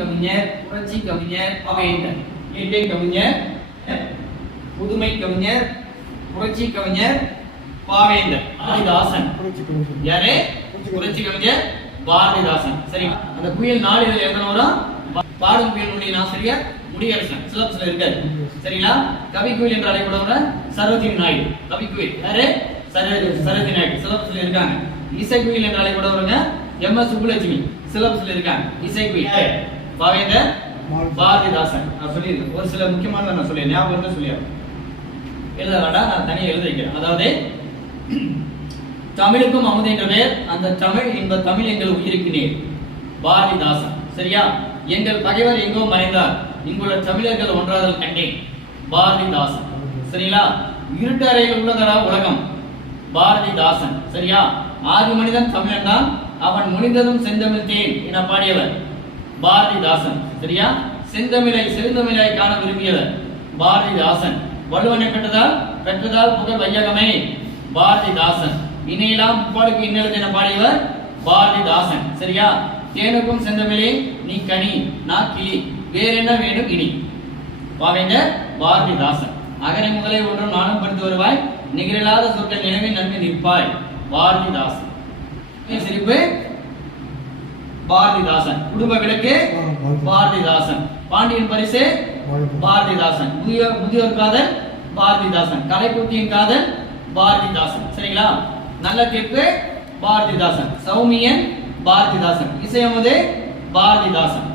கவிஞர், புரட்சி கவிஞர், பாவேந்தர். இயற்கை கவிஞர், புதுமை கவிஞர், புரட்சி கவிஞர், பாவேந்தர். பாரதிதாசன் யாரு? புரட்சி கவிஞர் பாரதிதாசன். சரி, அந்த குயில் 4 இதுல எத்தனை வரும்? பாடல் குயில் நூலின் ஆசிரியர் முடியரசன். சிலபஸ்ல இருக்காரு. சரிங்களா? கவி குயில் என்று அழைக்கப்படுற சரோஜினி நாயுடு. கவி குயில் யாரு? சரோஜினி நாயுடு. சிலபஸ்ல இருக்காங்க. இசை குயில் என்று அழைக்கப்படுறவங்க எம்.எஸ். சுப்புலட்சுமி. சிலபஸ்ல இருக்காங்க. இசை குயில் பாவேந்தர் பாரதிதாசன். நான் சொல்லியிருக்கேன். ஒரு சில முக்கியமான நான் சொல்லிடுறேன். ஞாபகம் இருந்தா சொல்லிடுறேன். எழுத வேண்டாம், நான் தனியாக எழுத வைக்கிறேன். அதாவது தமிழுக்கும் அமுது என்ற பெயர், அந்த தமிழ் என்ப தமிழ் எங்கள் உயிருக்கு நேர். பாரதிதாசன். சரியா? எங்கள் பகைவர் எங்கோ மறைந்தார், இங்குள்ள தமிழர்கள் ஒன்றாதல் கண்டேன். பாரதிதாசன். சரிங்களா? இருட்டு அறையில் உள்ளதரா உலகம். பாரதிதாசன். சரியா? ஆதி மனிதன் தமிழன் தான், அவன் முனிந்ததும் செந்தமிழ் தேன் என பாடியவர் பாரதிதாசன். சரியா? செந்தமிழை செழுந்தமிழாய் காண விரும்பியவர் பாரதிதாசன். வள்ளுவனை பெற்றதால் புகழ் வையகமே. பாரதிதாசன். இணையெல்லாம் முப்பாடுக்கு இன்னெழுத்து என பாடியவர் பாரதிதாசன். சரியா? தேனுக்கும் செந்தமிழே நீ கனி, நான் கிளி, வேற என்ன வேண்டும் இனி. பாவேந்தர் பாரதிதாசன். அகனை முதலை ஒன்றும் நானும் படித்து வருவாய், நிகரில்லாத சொற்கள் நினைவில் நன்கு நிற்பாய். பாரதிதாசன். சிரிப்பு பாரதிதாசன். குடும்ப விளக்கு பாரதிதாசன். பாண்டியன் பரிசு பாரதிதாசன். முதியோர் காதல் பாரதிதாசன். கலைக்குட்டியின் காதல் பாரதிதாசன். சரிங்களா? நல்ல தீர்ப்பு பாரதிதாசன். சௌமியன் பாரதிதாசன். இசையமுதே பாரதிதாசன்.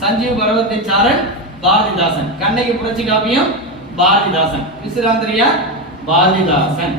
சஞ்சீவ் பர்வத்தின் சாரல் பாரதிதாசன். கண்ணகி புரட்சி காப்பியம் பாரதிதாசன். விசிராந்திரியா பாரதிதாசன்.